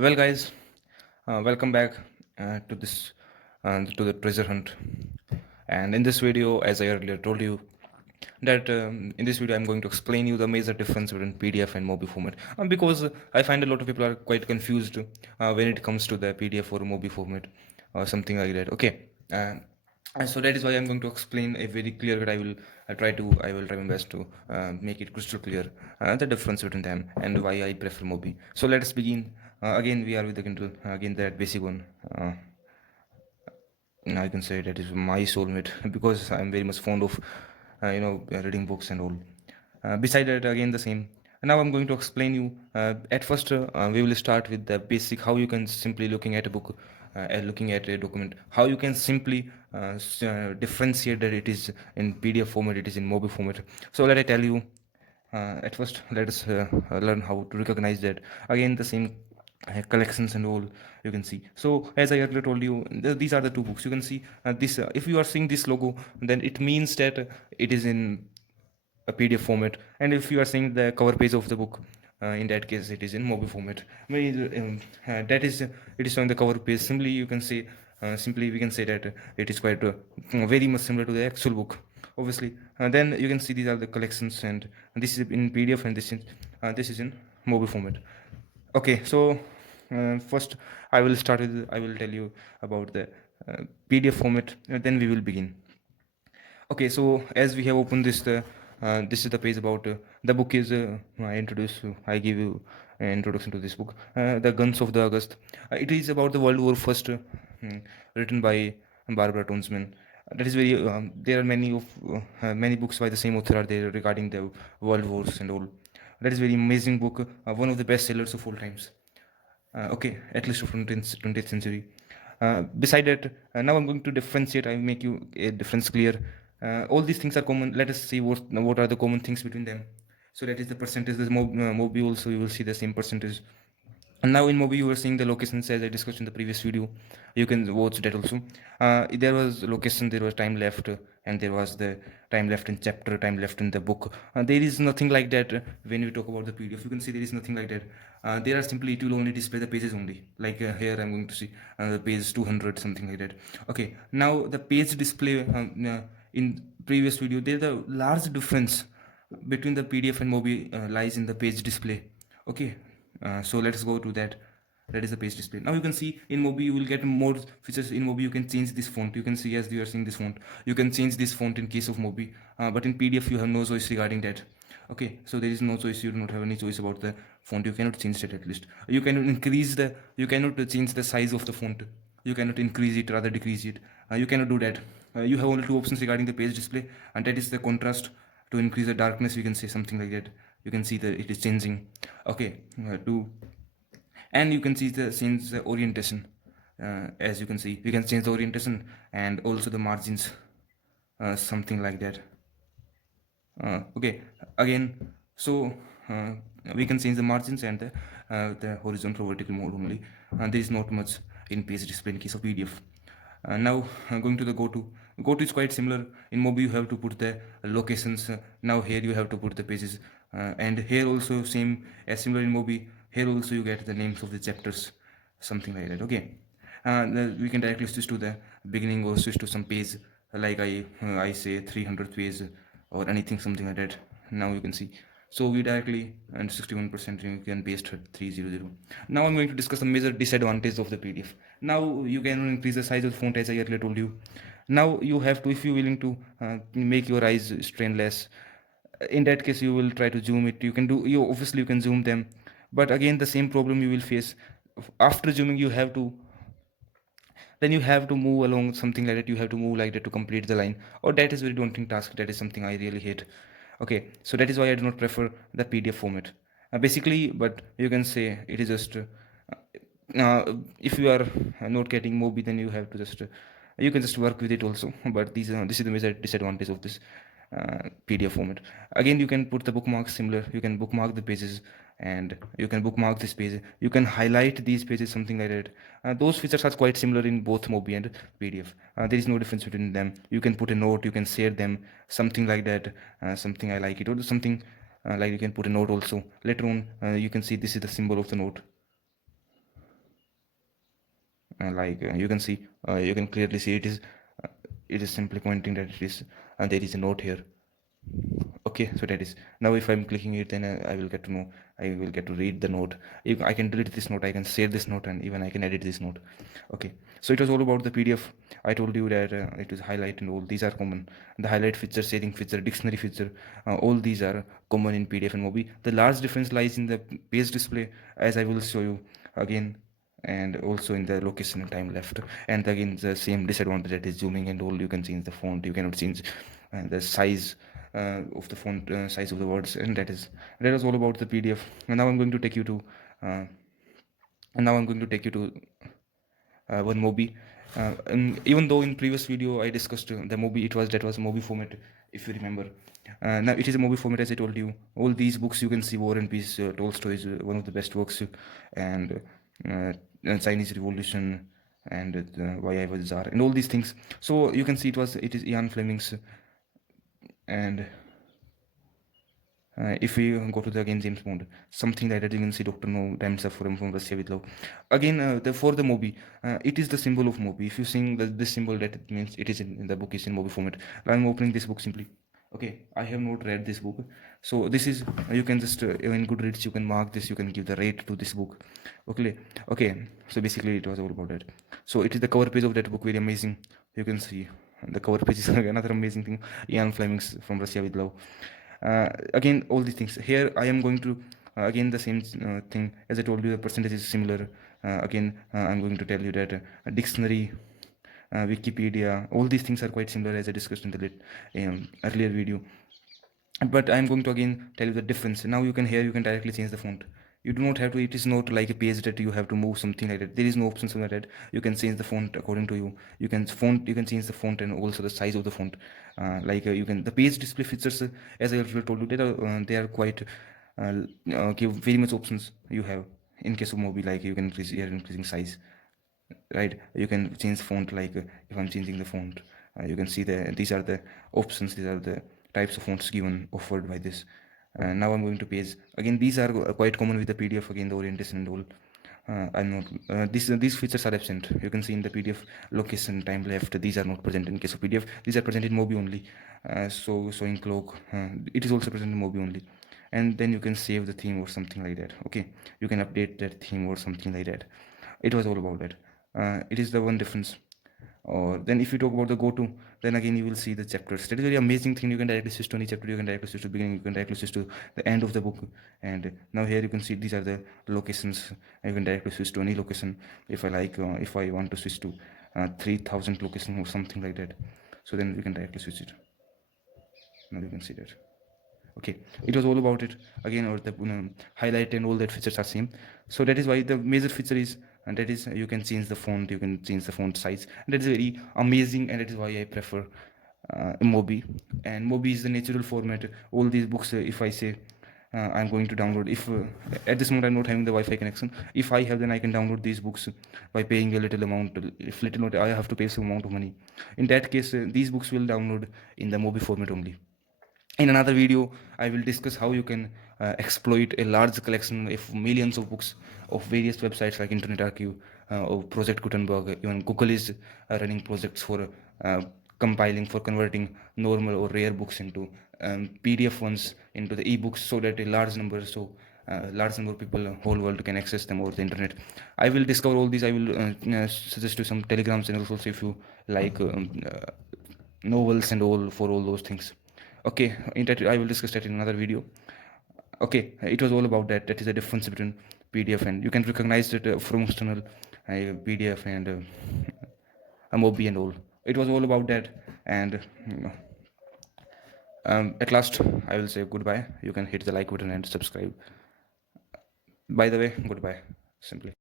Well, guys, welcome back to this to the treasure hunt. And in this video, as I earlier told you, that in this video I'm going to explain you the major difference between PDF and MOBI format. Because I find a lot of people are quite confused when it comes to the PDF or MOBI format or something like that. Okay. And so that is why I'm going to explain a very clear cut. I will try my best to make it crystal clear the difference between them and why I prefer MOBI. So let us begin. Again, we are with the Kindle. Again, that basic one. I can say that is my soulmate because I'm very much fond of, reading books and all. Beside that, again the same. Now I'm going to explain you. At first, we will start with the basic how you can simply looking at a book, and looking at a document, how you can simply differentiate that it is in PDF format, it is in MOBI format. So let I tell you. At first, let us learn how to recognize that. Again, the same collections and all you can see. So as I earlier told you, these are the two books. You can see this. If you are seeing this logo, then it means that it is in a PDF format. And if you are seeing the cover page of the book, in that case, it is in MOBI format. That is, it is on the cover page. Simply, you can say, simply we can say that it is quite very much similar to the actual book. Obviously, then you can see these are the collections, and this is in PDF, and this is in MOBI format. Okay, so first I will tell you about the PDF format, and then we will begin. Okay, so as we have opened this is the page about the book is I give you an introduction to this book, The Guns of the August. It is about the World War First, written by Barbara Townsend. That is very. There are many books by the same author are there regarding the world wars and all. That is very amazing book. One of the best sellers of all times. Okay, at least of 20th century. Beside that, now I'm going to differentiate. I make you a difference clear. All these things are common. Let us see what are the common things between them. So that is the percentage. The Mobi also you will see the same percentage. And now in MOBI you were seeing the locations as I discussed in the previous video. You can watch that also. There was location, there was time left, and there was the time left in chapter, time left in the book. There is nothing like that when we talk about the PDF. You can see there is nothing like that. There are simply, it will only display the pages only. Like here I'm going to see the page 200, something like that. Okay, now the page display in previous video, there's a large difference between the PDF and MOBI lies in the page display. Okay, so let's go to that. That is the page display. Now you can see in MOBI you will get more features. In MOBI you can change this font. You can see as you are seeing this font, you can change this font in case of MOBI, but in PDF you have no choice regarding that. Okay, so there is no choice. You do not have any choice about the font. You cannot change that. At least you cannot you cannot change the size of the font. You cannot increase it, rather decrease it. You cannot do that. You have only two options regarding the page display, and that is the contrast. To increase the darkness, you can say something like that. You can see that it is changing. Okay, and you can see the change the orientation. As you can see, we can change the orientation and also the margins, something like that. Okay, again, so we can change the margins and the horizontal vertical mode only. There is not much in page display in case of PDF. Now going to the go to is quite similar. In MOBI you have to put the locations. Now here you have to put the pages, and here also same as similar in MOBI. Here also you get the names of the chapters, something like that. Okay, we can directly switch to the beginning or switch to some page, like I say 300 page or anything, something like that. Now you can see. So we directly, and 61% you can paste 300. Now I'm going to discuss the major disadvantage of the PDF. Now you can increase the size of the font as I earlier told you. Now you have to, if you're willing to make your eyes strain less, in that case you will try to zoom it. You obviously you can zoom them, but again the same problem you will face. After zooming you have to, then you have to move along, something like that. You have to move like that to complete the line, or that is very daunting task. That is something I really hate. Okay, so that is why I do not prefer the PDF format, basically. But you can say it is just if you are not getting MOBI, then you have to just you can just work with it also. But this is the major disadvantage of this PDF format. Again, you can put the bookmarks similar. You can bookmark the pages, and you can bookmark this page. You can highlight these pages, something like that. Those features are quite similar in both MOBI and PDF. There is no difference between them. You can put a note, you can share them, something like that. Something I like it, or something like you can put a note also. Later on, you can see this is the symbol of the note. you can see, you can clearly see it is simply pointing that it is there is a note here. Okay, so that is, now if I'm clicking it, then I will get to know, I will get to read the note. If I can delete this note, I can save this note, and even I can edit this note. Okay, so it was all about the PDF. I told you that it was highlight and all these are common. The highlight feature, shading feature, dictionary feature, all these are common in PDF and mobi. The large difference lies in the page display, as I will show you again, and also in the location and time left. And again, the same disadvantage, that is zooming and all. You can change the font, you cannot change the size of the font, size of the words, and that is all about the PDF. And now I'm going to take you to one mobi. And even though in previous video I discussed the mobi, that was mobi format, if you remember. Now it is a mobi format, as I told you. All these books you can see, War and Peace, Tolstoy is one of the best works, and Chinese Revolution, and Why I Was Tsar, and all these things. So you can see it is Ian Fleming's, and if we go to the again James Bond, something like that, you can see Dr. No, Diamonds Are from Russia with Love. Again, for the mobi, it is the symbol of mobi. If you see this symbol, that it means it is in the book is in mobi format. I'm opening this book simply. Okay, I have not read this book, so this is, you can just in Goodreads you can mark this, you can give the rate to this book. Okay, so basically it was all about that. So it is the cover page of that book, very amazing. You can see the cover page is another amazing thing. Ian Fleming's From Russia with Love. Again, all these things here I am going to again the same thing, as I told you, the percentage is similar. I'm going to tell you that dictionary, Wikipedia, all these things are quite similar, as I discussed in the earlier video. But I'm going to again tell you the difference. Now you can directly change the font. You do not have to, it is not like a page that you have to move something like that. There is no option like that. You can change the font according to you. You can change the font and also the size of the font. You can, the page display features, as I already told you, they are quite give very much options you have. In case of mobi, like you can increasing size, right? You can change font, if I'm changing the font, you can see these are the options, these are the types of fonts given, offered by this. Now I'm going to page. Again, these are quite common with the PDF, again the orientation and all. I'm not these features are absent. You can see in the PDF, location, time left, these are not present in case of PDF. These are present in mobi only. So showing clock, it is also present in mobi only. And then you can save the theme or something like that. Okay, you can update that theme or something like that. It was all about that. It is the one difference. Or then if you talk about the go-to, then again you will see the chapters. That is a very amazing thing. You can directly switch to any chapter, you can directly switch to the beginning, you can directly switch to the end of the book. And now here you can see these are the locations. You can directly switch to any location if I like, if I want to switch to 3000 location or something like that. So then we can directly switch it. Now you can see that. Okay, it was all about it again, or the highlight and all that features are same. So that is why the major feature is, and that is you can change the font, you can change the font size, and that is very amazing, and that is why I prefer mobi. And mobi is the natural format. All these books, if I say I'm going to download, if at this moment I'm not having the Wi-Fi connection, if I have, then I can download these books by paying a little amount. If little not, I have to pay some amount of money. In that case, these books will download in the mobi format only. In another video, I will discuss how you can exploit a large collection of millions of books of various websites like Internet Archive or Project Gutenberg. Even Google is running projects for compiling, for converting normal or rare books into PDF ones, into the ebooks, so that a large number of people, whole world, can access them over the internet. I will discover all these. I will suggest you some Telegram channels also, if you like novels and all, for all those things. Okay, I will discuss that in another video. Okay, it was all about that. That is the difference between PDF, and you can recognize that from external PDF and mobi and all. It was all about that. And at last, I will say goodbye. You can hit the like button and subscribe. By the way, goodbye, simply.